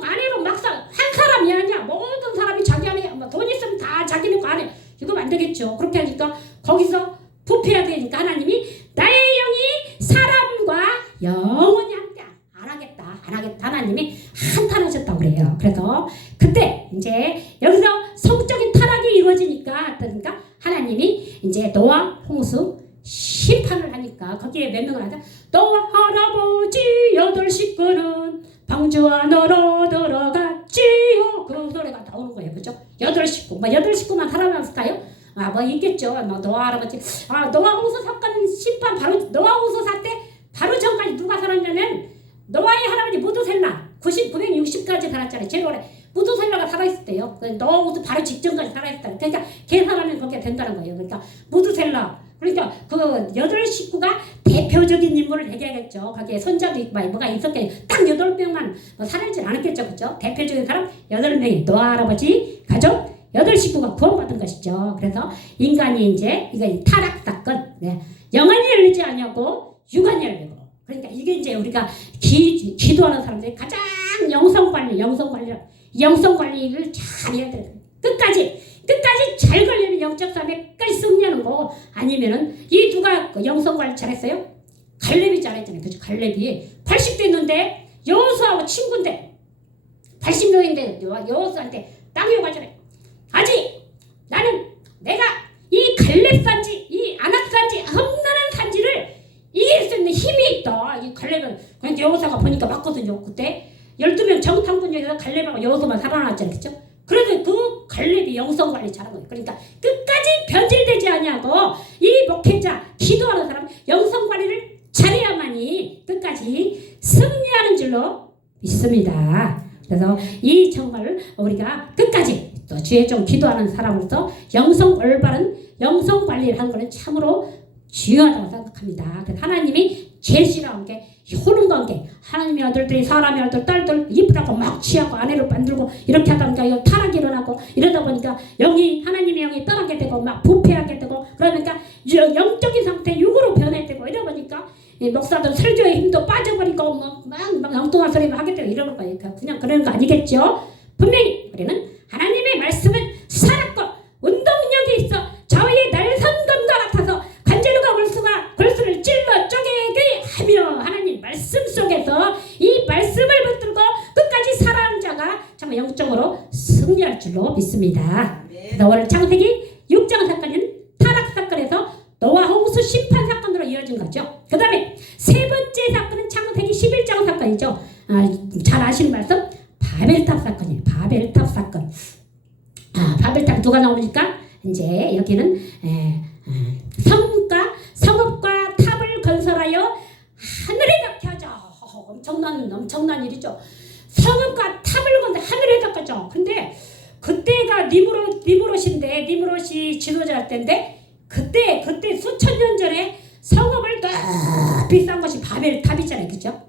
아내로 막상 한 사람이 아니야. 모든 사람이 자기 안에 돈 있으면 다 자기네 거 안에 이거 안 되겠죠. 그렇게 하니까 거기서 부패해야 되니까 하나님이 나의 영이 사람과 영원히 함께 안 하겠다 하나님이 한탄하셨다고 그래요. 그래서 그때 이제 여기서 성적인 타락이 이루어지니까 어떠니까 하나님이 이제 노아 홍수 심판을 하니까 거기에 몇 명을 하자. 노아 할아버지 8 식구는 방주 안으로 들어갔지요. 그 노래가 나오는 거예요. 그죠? 8 식구. 8 식구만 살아남았을까요? 뭐 있겠죠. 노아 할아버지. 노아 홍수 사건 심판 바로 노아 홍수 사태 바로 전까지 누가 살았냐면 노아의 할아버지 무두셀라 960까지 살았잖아요. 제일 오래 무두셀라가 살아있을 때요. 노아 홍수 바로 직전까지 살아있었다. 그러니까 걔 살아면 그렇게 된다는 거예요. 그러니까 무두셀라 그러니까 그 8 식구가 대표적인 인물을 얘기하겠죠. 거기에 손자도 있고 뭐가 있었겠죠. 딱 8명만 살아있진 않았겠죠. 그렇죠? 대표적인 사람 8명이 노아 할아버지 가족 8 식구가 구원받은 것이죠. 그래서 인간이 이제 이거 타락 사건, 영안이 열리지 않냐고 육안이 열리고. 그러니까 이게 이제 우리가 기도하는 사람들이 가장 영성 관리를 잘 해야 돼요. 끝까지 잘 걸리는 영적 삶에 끝까지 승리하는 거 아니면은 이 누가 영성 관리 잘했어요? 갈렙이 잘했잖아요. 그죠? 갈렙이 80 됐는데 여호수아하고 친구인데 80명인데 여호수아한테 땅이 오가잖아요. 아직 나는 내가 이 갈렙 산지 이 아낙 산지 험난한 산지를 이길 수 있는 힘이 있다. 이 갈렙은 그런데 여호수아가 보니까 맞거든요. 그때 12명 정탐꾼 중에서 갈렙하고 여호수아만 살아났잖아요. 그렇죠? 그래서 그 갈렙이 영성 관리 잘한 거예요. 그러니까 끝까지 변질되지 아니하고 이 목회자 기도하는 사람 영성 관리를 잘해야만이 끝까지 승리하는 줄로 믿습니다. 그래서 이 정말 우리가 끝까지 또 주의 종 기도하는 사람으로서 올바른 영성 관리를 하는 것은 참으로 중요하다고 생각합니다. 그래서 하나님이 제일 싫어하는 게 혼혼관계. 하나님의 아들들이 사람의 아들, 딸들 이쁘다고 막 취하고 아내를 만들고 이렇게 하다 보니까 이거 타락이 일어나고 이러다 보니까 하나님의 영이 떠나게 되고 막 부패하게 되고 그러니까 영적인 상태 육으로 변해되고 이러다 보니까 목사들 설교의 힘도 빠져버리고 막 엉뚱한 소리만 하게 되고 이러는 거예요. 그냥 그러는 거 아니겠죠? 분명히 우리는 하나님의 말씀은 살았고 운동력이 있어 저희의 날선검과 같아서 관절과 골수를 찔러 쪼개게 하며 하나님 말씀 속에서 이 말씀을 붙들고 끝까지 살아온 자가 정말 영적으로 승리할 줄로 믿습니다. 그래서 오늘 창세기 6장 사건은 타락 사건에서 노아 홍수 심판 사건으로 이어진 거죠. 그 다음에 세 번째 사건은 창세기 11장 사건이죠. 잘 아시는 말씀 바벨탑 사건이에요. 바벨탑 사건. 바벨탑 누가 나옵니까? 이제 여기는 성읍과 탑을 건설하여 하늘에 닿게 하자. 엄청난 일이죠. 성읍과 탑을 건설 하늘에 닿게 하죠. 근데 그때가 니무롯이 지도자 때인데 그때 수천 년 전에 성읍을 높이 쌓은 것이 바벨탑이잖아요. 그죠?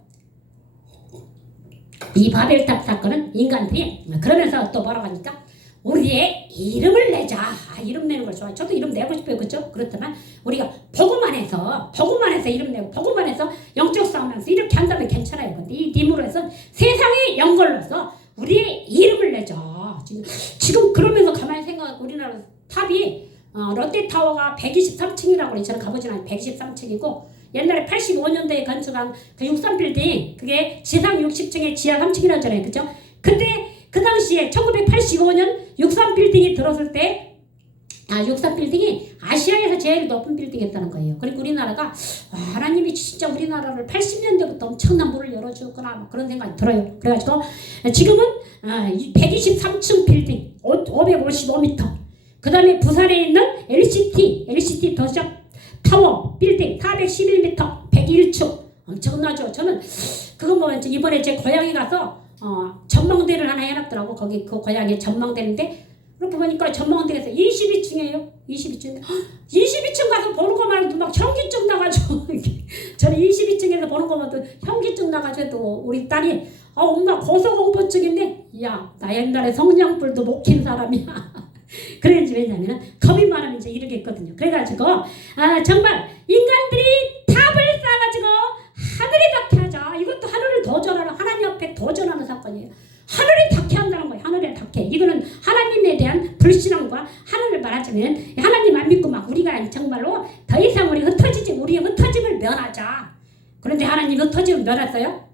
이 바벨탑 사건은 인간들이 그러면서 또 뭐라고 하니까 우리의 이름을 내자. 이름 내는 걸 좋아해요. 저도 이름 내고 싶어요. 그렇죠? 그렇지만 우리가 복음 안에서 이름 내고 복음 안에서 영적 싸움하면서 이렇게 한다면 괜찮아요. 근데 이 니무롯은 세상의 영걸로서 우리의 이름을 내자. 지금 그러면서 가만히 생각하고 우리나라 탑이 롯데타워가 123층이라고 그래. 저는 가보진 않아요. 123층이고 옛날에 85년도에 건축한 그 63빌딩 그게 지상 60층에 지하 3층이라고 하잖아요. 그죠? 근데 그 당시에 1985년 63빌딩이 들었을 때 63빌딩이 아시아에서 제일 높은 빌딩이었다는 거예요. 그리고 우리나라가 하나님이 진짜 우리나라를 80년대부터 엄청난 문을 열어주었구나 그런 생각이 들어요. 그래가지고 지금은 123층 빌딩 555m 그 다음에 부산에 있는 LCT 도시락 타워 빌딩 411m 101층 엄청나죠. 저는 그거 뭐 이번에 제 고향에 가서 전망대를 하나 해놨더라고. 거기 그 고향에 전망대인데 그렇게 보니까 전망대에서 22층이에요. 22층. 22층 가서 보는 것만 해도 막 현기증 나가지고 저는 22층에서 보는 것만 해도 현기증 나가지고 또 우리 딸이 엄마 고소공포증인데 야 나 옛날에 성냥불도 못 킨 사람이야. 그래야지. 왜냐면 겁이 많으면 이제 이렇게 했거든요. 그래가지고 정말 인간들이 탑을 쌓아가지고 하늘이 닿게 하자. 이것도 하늘을 도전하는 하나님 앞에 도전하는 사건이에요. 하늘이 닿게 한다는 거예요. 하늘에 닿게. 이거는 하나님에 대한 불신앙과 하늘을 말하자면 하나님 안 믿고 막 우리가 정말로 더 이상 우리 우리의 흩어짐을 면하자. 그런데 하나님 흩어짐을 면했어요.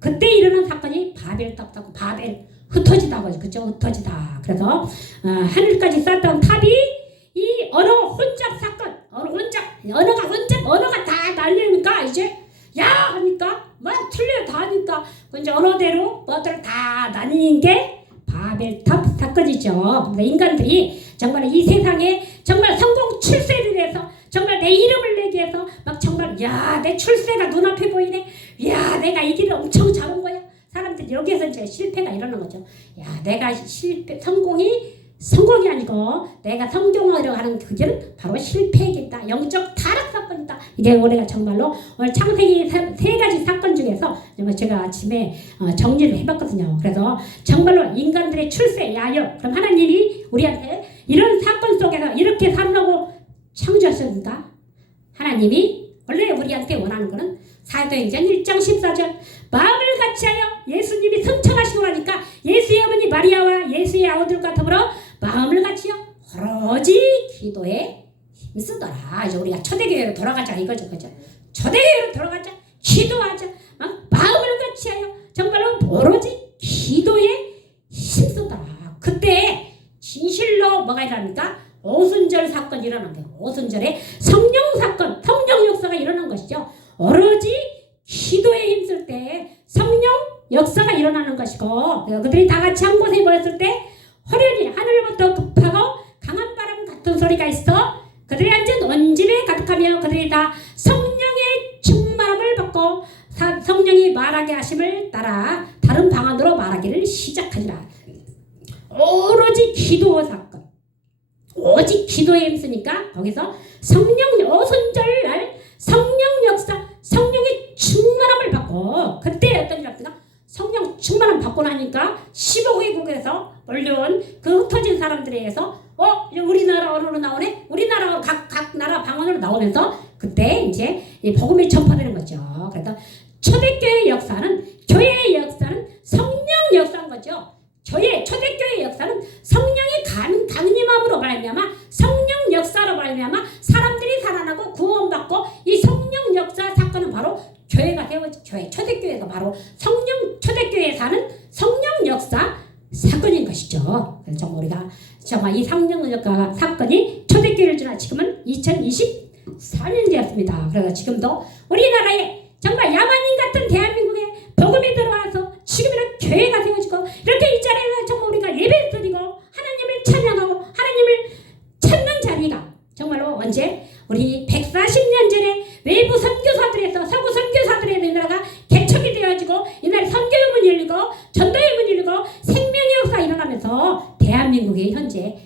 그때 일어난 사건이 바벨탑이고 바벨 흩어지다고 하죠. 그죠? 흩어지다. 그래서 하늘까지 쌓았던 탑이 이 언어 혼잡 사건, 언어가 다 날리니까 이제 야 하니까 막 틀려 다 하니까 이제 언어대로 뭐들 다 나뉘는 게 바벨탑 사건이죠. 인간들이 정말 이 세상에 정말 성공 출세를 해서 정말 내 이름을 내기 위해서 막 정말 야 내 출세가 눈앞에 보이네. 야 내가 이 길을 엄청 잘 온 거야. 사람들이 여기에서 이제 실패가 일어나는 거죠. 야 내가 성공이 아니고 내가 성공하려고 하는 그 길은 바로 실패이겠다. 영적 타락 사건이다. 이게 우리가 정말로 오늘 창세기 세 가지 사건 중에서 제가 아침에 정리를 해봤거든요. 그래서 정말로 인간들의 출세, 야욕. 그럼 하나님이 우리한테 이런 사건 속에서 이렇게 살라고 창조하셨습니까? 하나님이 원래 우리한테 원하는 거는 사도행전 1장 14절 마음을 같이하여 예수님이 승천하시고 하니까 예수의 어머니 마리아와 예수의 아우들과 더불어 마음을 같이요 오로지 기도에 힘쓰더라. 이제 우리가 초대교회로 돌아가자 이거죠. 그죠? 초대교회로 돌아가자. 기도하자. 마음을 같이하여 정말로 오로지 기도에 힘쓰더라. 그때 진실로 뭐가 일어납니까? 오순절 사건이 일어난 거예요. 오순절에 성령 사건, 성령 역사가 일어난 것이죠. 오로지 기도에 힘쓸 때 성령 역사가 일어나는 것이고 그들이 다 같이 한 곳에 모였을 때 화려히 하늘부터 급하고 강한 바람 같은 소리가 있어 그들이 앉은 온 집에 가득하며 그들이 다 성령의 충만함을 받고 성령이 말하게 하심을 따라 다른 방언으로 말하기를 시작하니라. 오로지 기도 사건. 오직 기도에 힘쓰니까 거기서 성령 오순절날 성령 역사 성령의 충만함을 받고 그때 어떤 일이 없으나 성령 충만함 받고 나니까 15개국에서 몰려온 그 흩어진 사람들에 의해서 우리나라 언어로 나오네. 우리나라 각 나라 방언으로 나오면서 그때 이제 복음이 전파되는 거죠. 그래서 초대교회의 역사는 교회의 역사는 성령 역사인 거죠. 초대교회의 역사는 성령이 강림함으로 말미암아 성령 역사로 말미암아 사람들이 살아나고 구원받고 이 성령 역사 사건은 바로 교회가 세워진 초대교회가 바로 초대교회에 사는 성령 역사 사건인 것이죠. 그래서 우리가 정말 이 성령 역사 사건이 초대교회를 지나 지금은 2024년 되었습니다. 그래서 지금도 우리나라에 정말 야만인 같은 대한민국에 복음이 들어와서 지금 이런 교회가 세워지고 이렇게 이 자리에서 정말 우리가 예배를 드리고 하나님을 찬양하고 하나님을 찾는 자리가 정말로 언제 우리 140년 전에 외부 선교사들에서 서구 선교사들의 나라가 개척이 되어지고 이날 선교의 문이 열리고 전도의 문이 열리고 생명의 역사가 일어나면서 대한민국이 현재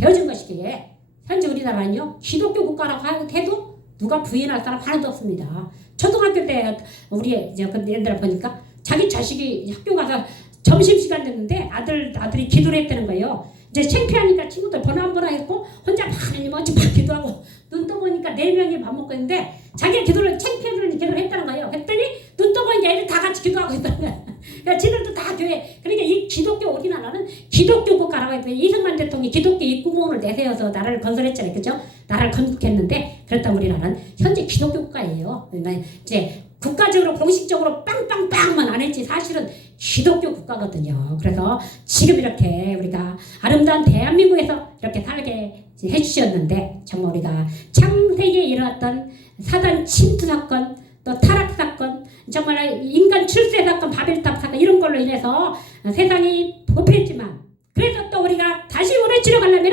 되어진 것이기에 현재 우리나라는요 기독교 국가라고 해도 누가 부인할 사람 하나도 없습니다. 초등학교 때 우리 옛날에 보니까 자기 자식이 학교 가서 점심시간 됐는데 아들이 기도를 했다는 거예요. 이제 창피하니까 친구들 번호 한 번 하겠고 혼자 하나님 어찌 막 기도하고 눈 떠보니까 4명이 밥 먹고 있는데 자기가 창피해서 기도를 했다는 거예요. 그랬더니 눈 떠보니까 애들 다 같이 기도하고 있다는 거예요. 그러니까 지들도 다 교회. 그러니까 이 기독교 우리나라는 기독교 국가라고 했더니 이승만 대통령이 기독교 입구문을 내세워서 나라를 건설했잖아요. 그죠? 나라를 건국했는데 그렇다고 우리나라는 현재 기독교 국가예요. 그러니까 이제 국가적으로 공식적으로 빵빵빵만 안 했지 사실은 기독교 국가거든요. 그래서 지금 이렇게 우리가 아름다운 대한민국에서 이렇게 살게 해주셨는데 정말 우리가 창세기에 일어났던 사단 침투 사건 또 타락 사건 정말 인간 출세 사건 바벨탑 사건 이런 걸로 인해서 세상이 부패했지만 그래서 또 우리가 다시 오래 치러 가려면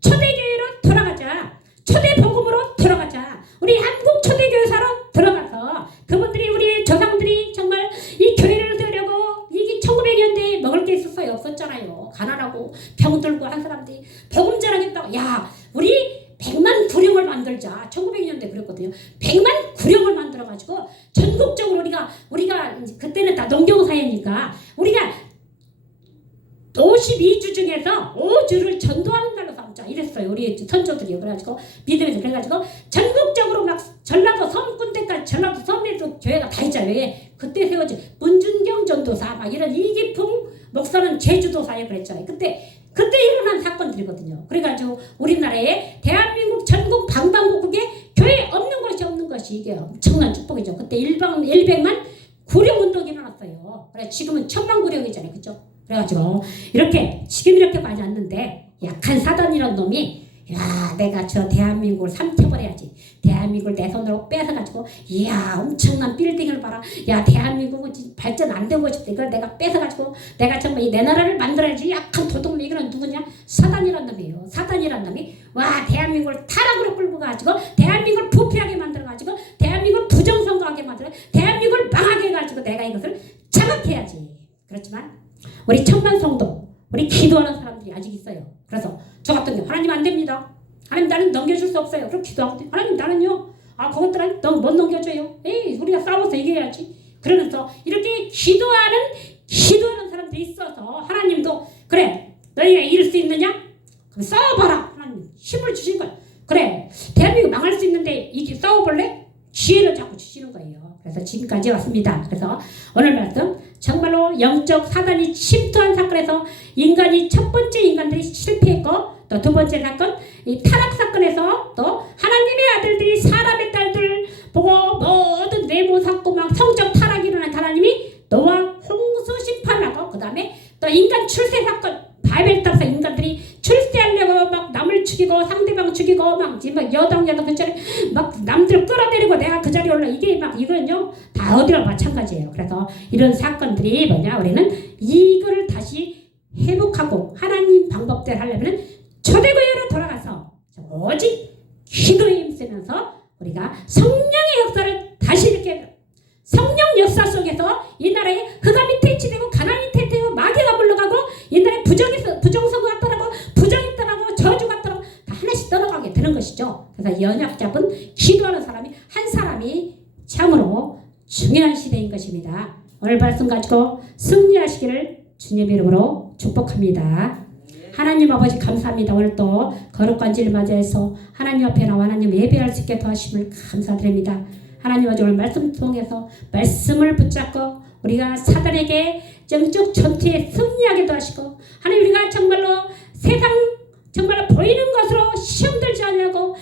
초대교회로 돌아가자. 초대 복음으로 돌아가자. 우리 한 있었어요? 없었잖아요. 가난하고 병들고 한 사람들이 복음 전하겠다고 야 우리 100만 구령을 만들자. 1900년대 그랬거든요. 100만 구령을 만들어가지고 전국적으로 우리가 그때는 다 농경사회니까 우리가 52주 중에서 5주를 전도하는 날로 삼자 이랬어요. 우리 선조들이 그래가지고 믿음에서 그래가지고 전국적으로 막 전라도 섬군대까지 전라도 섬에도 교회가 다 있잖아요. 왜? 그때 세워진 문준경 전도사 막 이런 이기풍 목사는 제주도사에 그랬죠. 그때 일어난 사건들이거든요. 그래가지고 우리나라에 대한민국 전국 방방곡곡에 교회 없는 것이 이게 엄청난 축복이죠. 그때 100만 구령운동이 일어났어요. 그래 지금은 1000만 구령이잖아요. 그죠? 그래가지고 지금 이렇게 많이 왔는데 약한 사단이란 놈이 야 내가 저 대한민국을 삼켜버려야지. 대한민국을 내 손으로 뺏어가지고 이야 엄청난 빌딩을 봐라. 야 대한민국은 발전 안 되고 싶다. 이걸 내가 뺏어가지고 내가 정말 내 나라를 만들어야지. 약한 도둑놈 이거는 누구냐? 사단이란 놈이에요. 사단이란 놈이 와 대한민국을 타락으로 끌고 가지고 대한민국을 부패하게 만들어가지고 대한민국을 부정선거하게 만들어 대한민국을 망하게 해가지고 내가 이것을 장악해야지. 그렇지만 우리 천만 성도 우리 기도하는 사람들이 아직 있어요. 그래서 저 같은 경우 하나님 안 됩니다. 하나님 나는 넘겨줄 수 없어요. 그럼 기도하거든요. 하나님 나는요. 그것들은 너 못 넘겨줘요. 에이 우리가 싸워서 이겨야지. 그러면서 이렇게 기도하는 사람들이 있어서 하나님도 그래 너희가 이길 수 있느냐? 그럼 싸워봐라. 하나님 힘을 주신 거야. 그래 대한민국 망할 수 있는데 이게 싸워볼래? 기회를 자꾸 주시는 거예요. 그래서 지금까지 왔습니다. 그래서 오늘 말씀 정말로 영적 사단이 침투한 사건에서 첫 번째 인간들이 실패했고 또 두 번째 사건 이 타락 사건에서 또 하나님의 아들들이 사람의 딸들 보고 모든 외모 삭고 막 성적 타락이 일어난 하나님이 노아 홍수 심판을 하고 그 다음에 또 인간 출세 사건 바벨 타서 인간들이 출세하려고 막 남을 죽이고 상대방 죽이고 막 여당 그자리 막 남들 끌어내리고 내가 그 자리에 올라 이거는요 다 어디나 마찬가지예요. 그래서 이런 사건들이 뭐냐 우리는 이거를 다시 회복하고 하나님 방법대로 하려면 초대교회로 돌아가서 오직 기도에 힘쓰면서 우리가 성령의 역사를 다시 이렇게 성령 역사 속에서 이 나라에 흑암이 퇴치되고 가난이 퇴치되고 마귀가 물러가고 이 나라에 부정선거가 떠나고 부정이 떠나고 저주가 떠나고 다 하나씩 떠나가게 되는 것이죠. 그래서 연약 잡은 기도하는 사람이 한 사람이 참으로 중요한 시대인 것입니다. 오늘 말씀 가지고 승리하시기를 주님의 이름으로 축복합니다. 하나님 아버지 감사합니다. 오늘 또 거룩관지를 맞이해서 하나님 앞에 나와 하나님 예배할 수 있게 도와주심을 감사드립니다. 하나님 아버지 오늘 말씀 통해서 말씀을 붙잡고 우리가 사단에게 영적 전투에 승리하게 도와주시고 하나님 우리가 정말로 세상 정말로 보이는 것으로 시험 들지 않냐고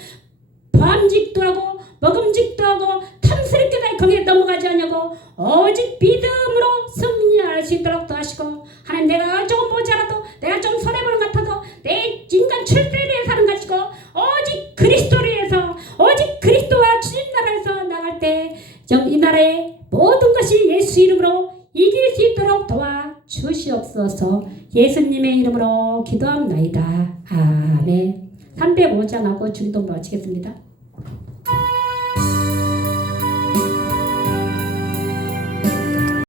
범직도 하고 먹음직도 하고 탐스럽게 거기에 넘어가지 않냐고 오직 믿음으로 승리할 수 있도록 도와주시고 하나님 내가 조금 모자라도 내가 좀 손해보는 것 같아도 내 인간 출세를 위해 사는 것이고 오직 그리스도를 위해서 오직 그리스도와 주님 나라에서 나갈 때 이 나라의 모든 것이 예수 이름으로 이길 수 있도록 도와주시옵소서. 예수님의 이름으로 기도합나이다. 아멘. 305장하고 중동 마치겠습니다.